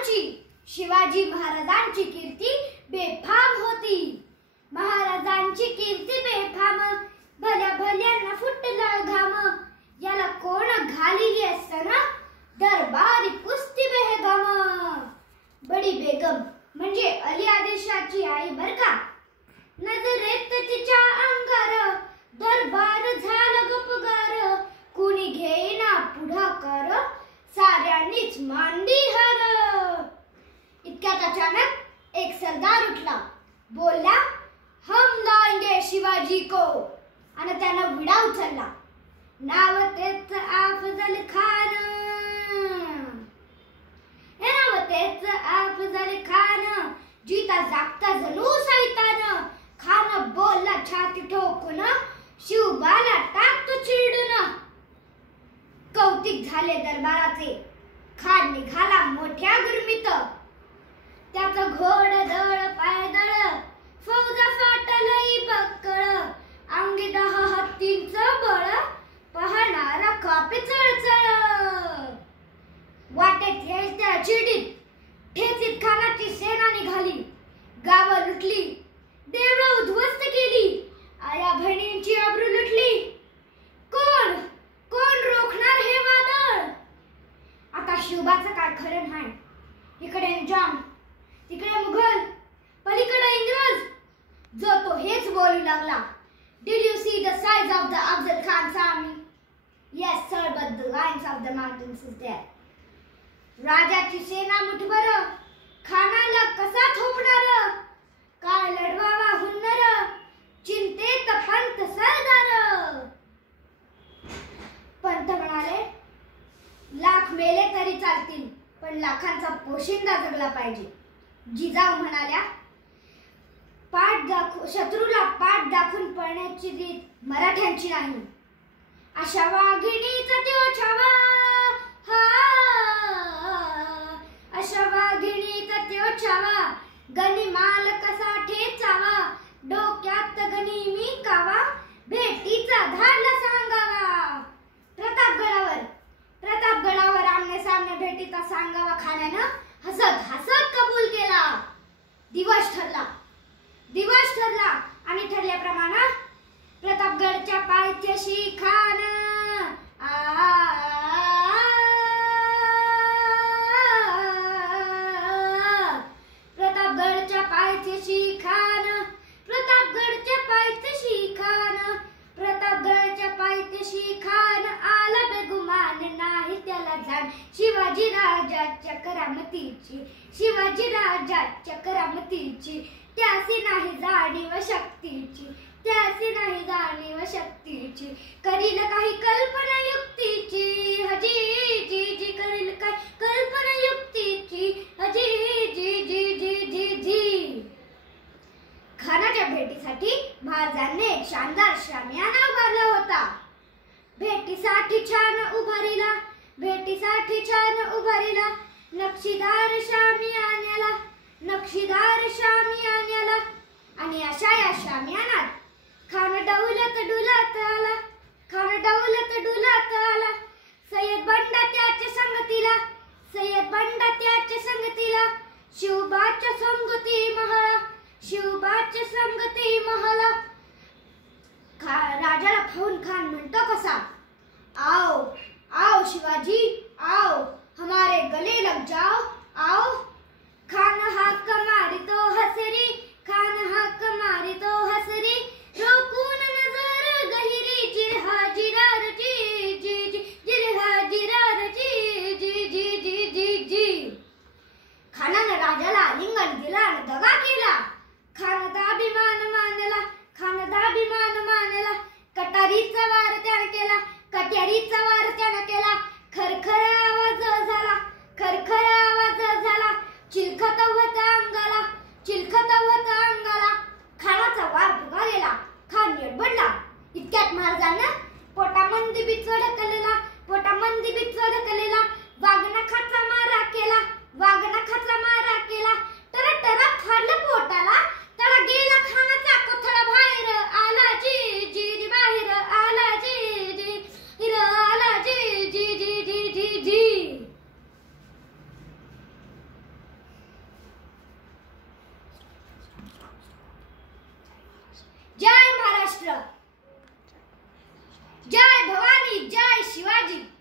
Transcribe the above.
महाराजांची शिवाजी महाराजांची कीर्ती बेफाम होती. महाराजांची कीर्ती बेफाम, भल्या भल्यांना फुटला घाम. याला कोण घालिली असताना दरबारी कुस्ती बेगम. बडी बेगम म्हणजे अली आदिलशाची आई बर का. नजरेत तिच्या अंगार दरबार झाला गपगार. कुणी घेईना पुढाकार, साऱ्यांनीच मांडी हार. इतक्यात अचानक एक सरदार उठला, बोलला, हम लाएंगे शिवाजी को, आणि त्यानं विडा उचलला. नाव तेच अफजल खान. हे नाव तेच अफजल खान. जीता जागता जणू सैतान. खान बोलला छाती ठोकून, शिवबाला टाकतो चिरडून. कौतिक झाले दरबाराचे. खान निघाला मोठ्या गुरमीत. त्याचा घोड दळ पायदळ, फौजा फाटलई बक्कळ. अंगी 10 हत्तींचं बळ, पाहणारा कापे चळचळ. वाटेत येईल त्या चिडीत ठेचीत खानाची सेना निघाली. गावं लुटली, देवळं उद्ध्वस्त केली. आया बहिणींची आबरू लुटली. कोण कोण रोखणार हे वादळ. आता शिवबाचं काय खरं नाही. इकडे निजाम, तिकडे मुघल, पलीकडे इंग्रज. जो तो हेच बोलू लागला. Did you see the size of the Afzal Khan's army? Yes sir, but the lines of the mountains is there. राजाची सेना मुठभर, खानाला कसा थोपणार. काय लढवावा हुन्नर, चिंतेत पंत सरदार. पंत म्हणाले, लाख मेले तरी चालतील, पण लाखांचा पोशिंदा जगला पाहिजे. जिजाऊ म्हणाल्या, शत्रूला पाठ दाखवून पळण्याची रीत मराठ्यांची नाही. अशा वाघिणीचा त्यो छावा, अशा वाघिणीचा त्यो छावा. गनिमाल कसा ठेचावा, डोक्यात गनिमी कावा. भेटीचा धाडला सांगावा. प्रतापगडावर आमने सामने भेटीचा सांगावा खाण्यानं हसत हसत कबूल केला. दिवस ठरला आणि ठरल्याप्रमाणे प्रतापगडच्या पायथ्याशी खान. प्रतापगडच्या पायथ्याशी खान. प्रतापगडच्या पायथ्याशी खान. प्रतापगडच्या पायथ्याशी खान. आला बेगुमान नाही त्याला जाण. शिवाजी राजाच्या करामतीची, शिवाजी राजाच्या करामतीची. त्यासी नाही जाणीव शक्तीची, त्यासी नाही जाणीव शक्तीची. करील काही कल्पना युक्तीची, हजी जी जी. करील काही कल्पना युक्तीची, हजी जी जी जी जी जी. खानाच्या भेटीसाठी महाराजांनी एक शानदार शामियाना उभारला होता. भेटीसाठी छान उभारीला, भेटीसाठी छान उभारीला. नक्षीदार शामियान्याला, नक्षीदार शामियान्याला. आणि अशा या शामियानात खान डौलत डुलत आला. खान डौलत डुलत आला. सय्यद बंडा त्याच्या संगतीला, सय्यद बंडा त्याच्या संगतीला. शिवबाच्या संगती महला, शिवबाच्या संगती महला. राजाला पाहून खान म्हणतो कसा, आओ आओ शिवाजी आओ, हमारे गले लग जाओ आओ. खान हाक मारितो हसरी, खान हाक मारितो हसरी. रोकून नजर गहिरी, जिरहाजिरार जी जी जी, जिरहाजिरार जी जी जी जी जी जी. खानानं राजाला आलिंगन दिला आणि दगा केला. खानाचा अभिमान मानला, खानाचा अभिमान मानला. कटारीचा वार त्यानं केला, कट्यारीचा वार त्यानं केला. खरखर आवाज झाला, खरखर महाराष्ट्र. जय भवानी, जय शिवाजी.